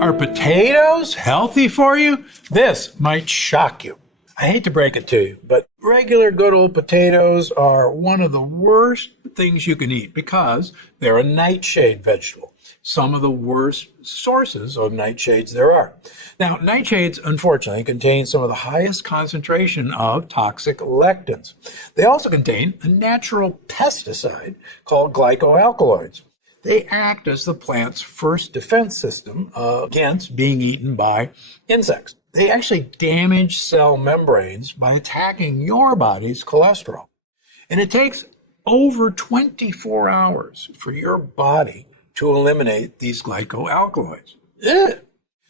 Are potatoes healthy for you? This might shock you. I hate to break it to you, but regular good old potatoes are one of the worst things you can eat because they're a nightshade vegetable. Some of the worst sources of nightshades there are. Now, nightshades, unfortunately, contain some of the highest concentration of toxic lectins. They also contain a natural pesticide called glycoalkaloids. They act as the plant's first defense system against being eaten by insects. They actually damage cell membranes by attacking your body's cholesterol. And it takes over 24 hours for your body to eliminate these glycoalkaloids. Ugh.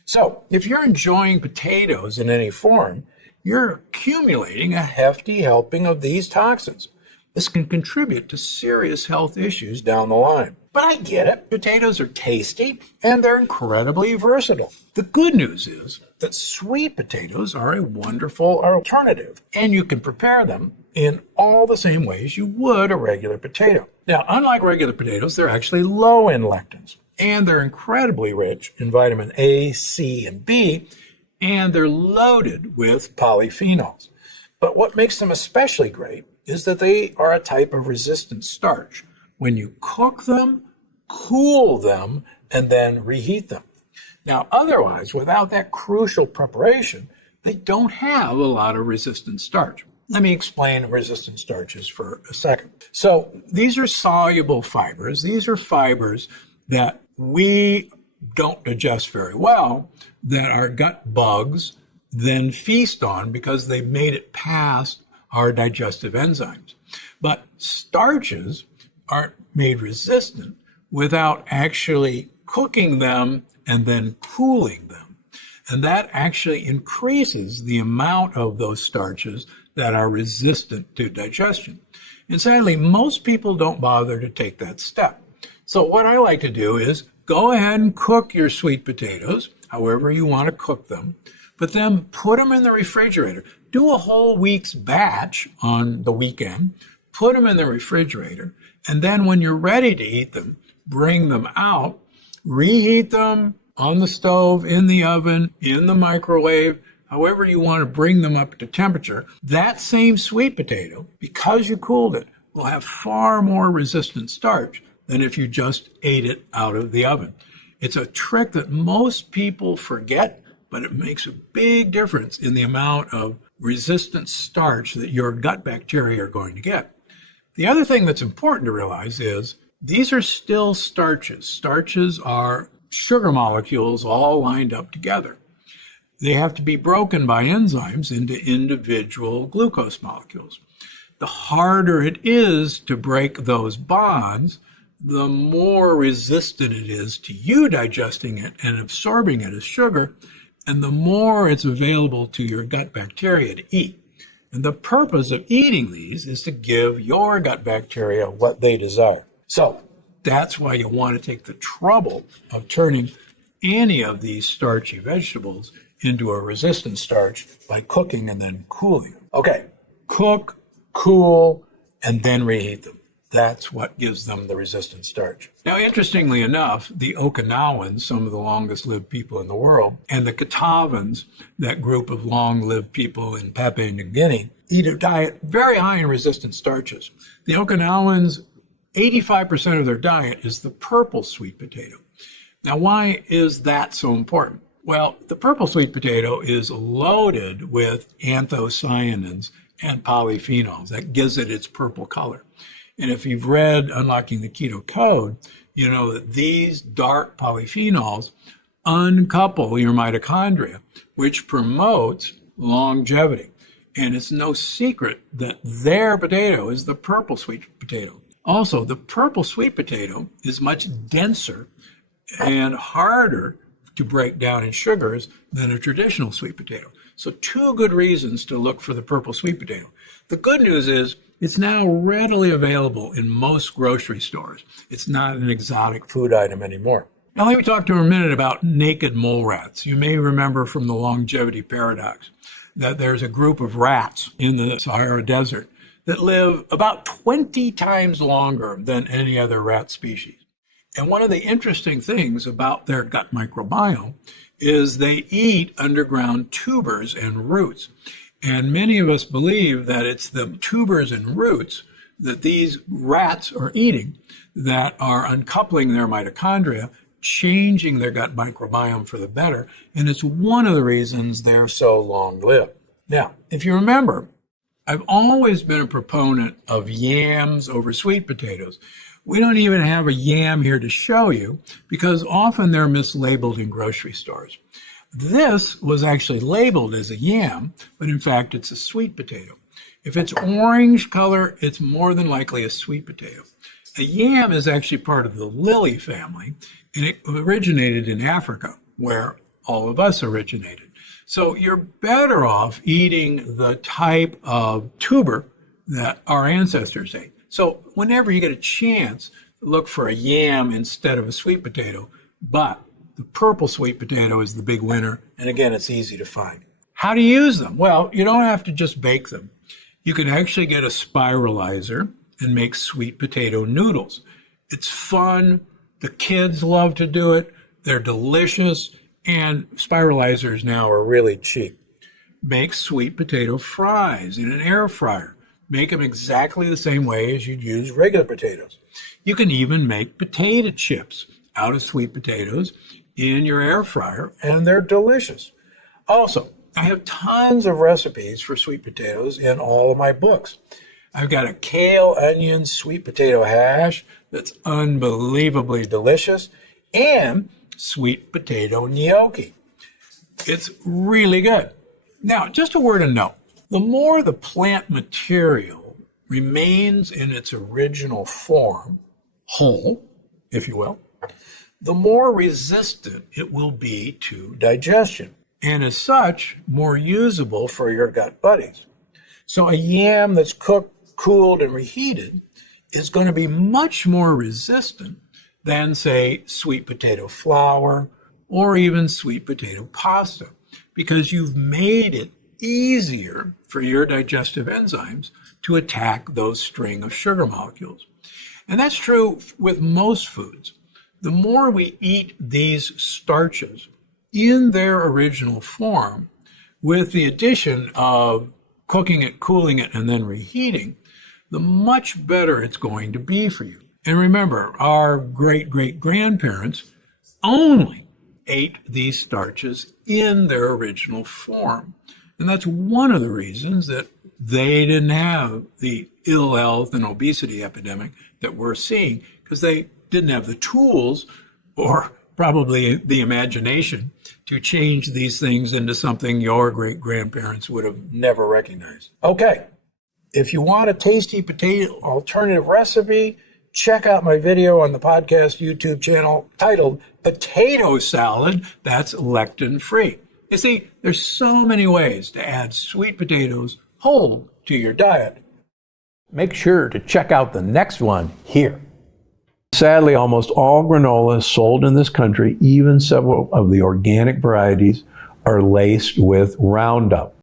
So, if you're enjoying potatoes in any form, you're accumulating a hefty helping of these toxins. This can contribute to serious health issues down the line. But I get it. Potatoes are tasty and they're incredibly versatile. The good news is that sweet potatoes are a wonderful alternative, and you can prepare them in all the same ways you would a regular potato. Now, unlike regular potatoes, they're actually low in lectins, and they're incredibly rich in vitamin A, C, and B, and they're loaded with polyphenols. But what makes them especially great is that they are a type of resistant starch. When you cook them, cool them, and then reheat them. Now, otherwise, without that crucial preparation, they don't have a lot of resistant starch. Let me explain resistant starches for a second. So these are soluble fibers. These are fibers that we don't digest very well, that our gut bugs then feast on because they've made it past our digestive enzymes. But starches aren't made resistant without actually cooking them and then cooling them. And that actually increases the amount of those starches that are resistant to digestion. And sadly, most people don't bother to take that step. So what I like to do is go ahead and cook your sweet potatoes, however you want to cook them, but then put them in the refrigerator. Do a whole week's batch on the weekend, put them in the refrigerator, and then when you're ready to eat them, bring them out, reheat them on the stove, in the oven, in the microwave, however you want to bring them up to temperature. That same sweet potato, because you cooled it, will have far more resistant starch than if you just ate it out of the oven. It's a trick that most people forget, but it makes a big difference in the amount of resistant starch that your gut bacteria are going to get. The other thing that's important to realize is these are still starches. Starches are sugar molecules all lined up together. They have to be broken by enzymes into individual glucose molecules. The harder it is to break those bonds, the more resistant it is to you digesting it and absorbing it as sugar, and the more it's available to your gut bacteria to eat. And the purpose of eating these is to give your gut bacteria what they desire. So that's why you want to take the trouble of turning any of these starchy vegetables into a resistant starch by cooking and then cooling them. Okay, cook, cool, and then reheat them. That's what gives them the resistant starch. Now, interestingly enough, the Okinawans, some of the longest lived people in the world, and the Catawans, that group of long-lived people in Papua New Guinea, eat a diet very high in resistant starches. The Okinawans, 85% of their diet is the purple sweet potato. Now, why is that so important? Well, the purple sweet potato is loaded with anthocyanins and polyphenols. That gives it its purple color. And if you've read Unlocking the Keto Code, you know that these dark polyphenols uncouple your mitochondria, which promotes longevity. And it's no secret that their potato is the purple sweet potato. Also, the purple sweet potato is much denser and harder to break down in sugars than a traditional sweet potato. So 2 good reasons to look for the purple sweet potato. The good news is it's now readily available in most grocery stores. It's not an exotic food item anymore. Now let me talk to you a minute about naked mole rats. You may remember from the longevity paradox that there's a group of rats in the Sahara Desert that live about 20 times longer than any other rat species. And one of the interesting things about their gut microbiome is they eat underground tubers and roots. And many of us believe that it's the tubers and roots that these rats are eating that are uncoupling their mitochondria, changing their gut microbiome for the better. And it's one of the reasons they're so long-lived. Now, if you remember, I've always been a proponent of yams over sweet potatoes. We don't even have a yam here to show you because often they're mislabeled in grocery stores. This was actually labeled as a yam, but in fact it's a sweet potato. If it's orange color, it's more than likely a sweet potato. A yam is actually part of the lily family, and it originated in Africa, where all of us originated. So you're better off eating the type of tuber that our ancestors ate. So whenever you get a chance, look for a yam instead of a sweet potato. But the purple sweet potato is the big winner. And again, it's easy to find. How to use them? Well, you don't have to just bake them. You can actually get a spiralizer and make sweet potato noodles. It's fun. The kids love to do it. They're delicious. And spiralizers now are really cheap. Make sweet potato fries in an air fryer. Make them exactly the same way as you'd use regular potatoes. You can even make potato chips out of sweet potatoes in your air fryer, and they're delicious. Also, I have tons of recipes for sweet potatoes in all of my books. I've got a kale, onion, sweet potato hash that's unbelievably delicious, and sweet potato gnocchi. It's really good. Now, just a word of note. The more the plant material remains in its original form, whole, if you will, the more resistant it will be to digestion, and as such, more usable for your gut buddies. So a yam that's cooked, cooled, and reheated is going to be much more resistant than, say, sweet potato flour or even sweet potato pasta, because you've made it easier for your digestive enzymes to attack those string of sugar molecules. And that's true with most foods. The more we eat these starches in their original form, with the addition of cooking it, cooling it, and then reheating, the much better it's going to be for you. And remember, our great-great-grandparents only ate these starches in their original form. And that's one of the reasons that they didn't have the ill health and obesity epidemic that we're seeing, because they didn't have the tools or probably the imagination to change these things into something your great-grandparents would have never recognized. Okay, if you want a tasty potato alternative recipe, check out my video on the podcast YouTube channel titled Potato Salad That's Lectin-Free. You see, there's so many ways to add sweet potatoes whole to your diet. Make sure to check out the next one here. Sadly, almost all granola sold in this country, even several of the organic varieties, are laced with Roundup.